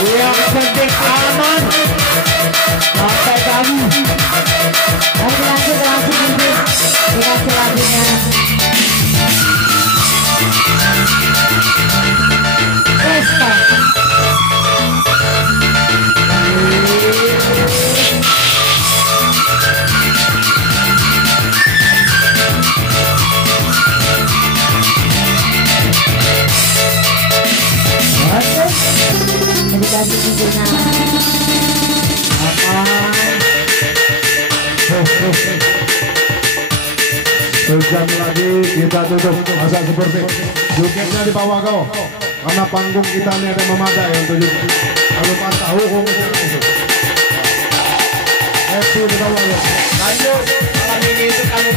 Yang penting aman sampai kami. Oke, lanjut dengan selanjutnya. Pesta. Sekali lagi kita tutup masa seperti jogetnya di bawah kau karena panggung kita ini ada memadai untuk joget. Kalau patah hukum happy di bawah ya. Lanjut malam ini itu kalau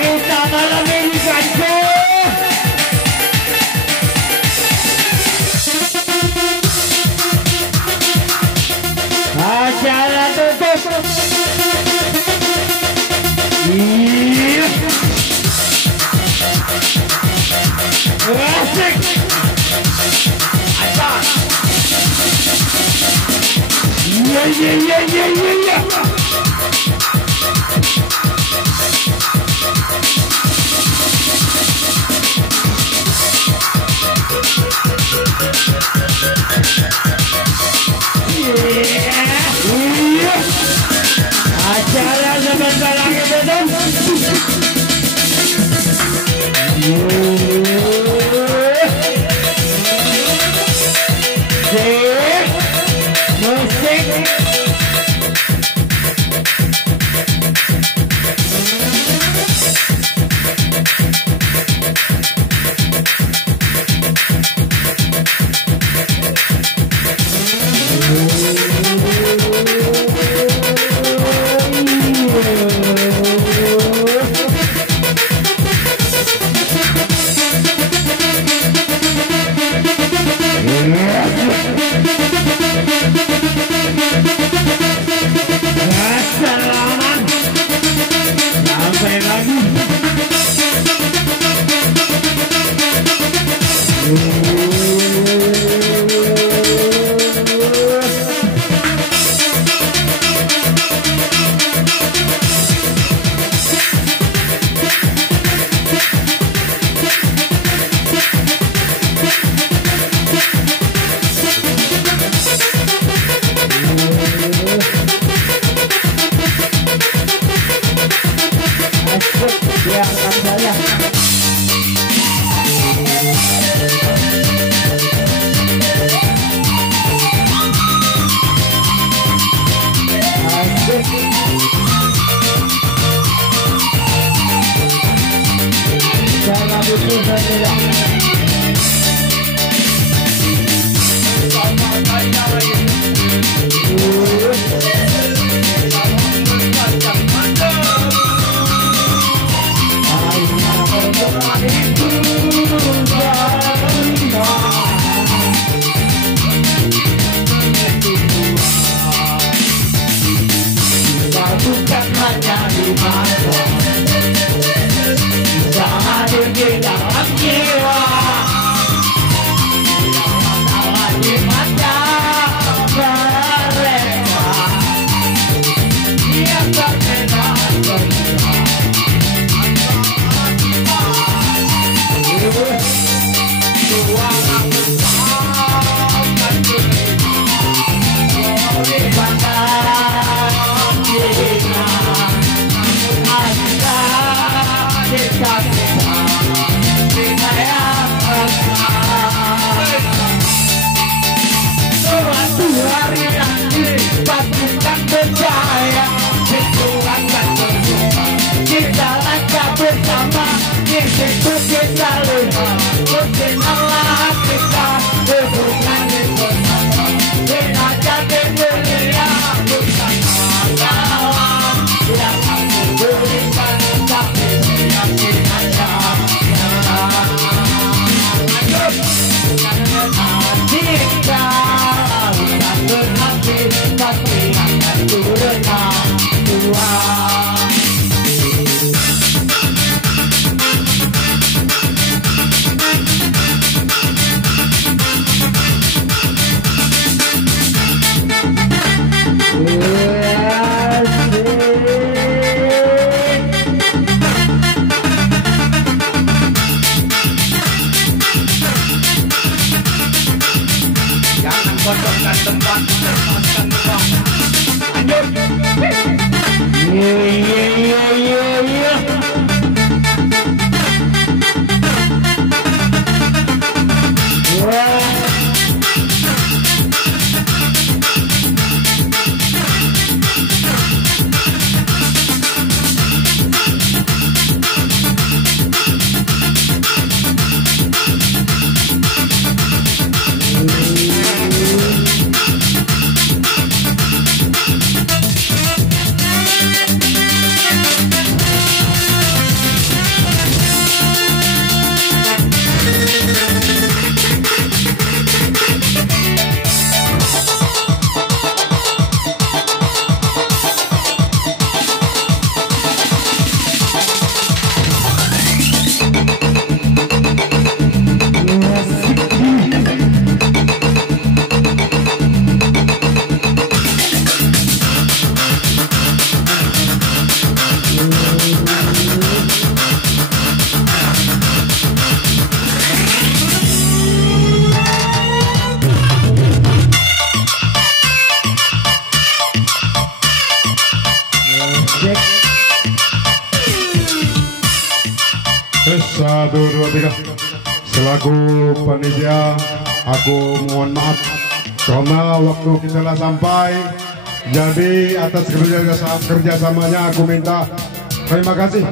Kita malam ini kanco. Acara tutup. Iya. Asik. Acan. Iya. Acara sebentar lagi betul. Musik. Selamat sampai lagi. Biarkan saya. Jangan butuh saya. Bukan hanya di mata, bisa hadir di dalam jiwa. Tawa di mata mereka, dia berbeda berbeda. Tuang besar di bandar kita, ada kita yang suatu hari nanti pastikan percaya itu akan terjadi. Kita langkah bersama di situ kita lihat, mungkin Allah kita pojokkan tempat tempatkan tempat. Lanjut. Iya. Satu, dua, tiga. Selaku panitia, aku mohon maaf karena waktu kita telah sampai. Jadi atas kerjasamanya aku minta terima kasih.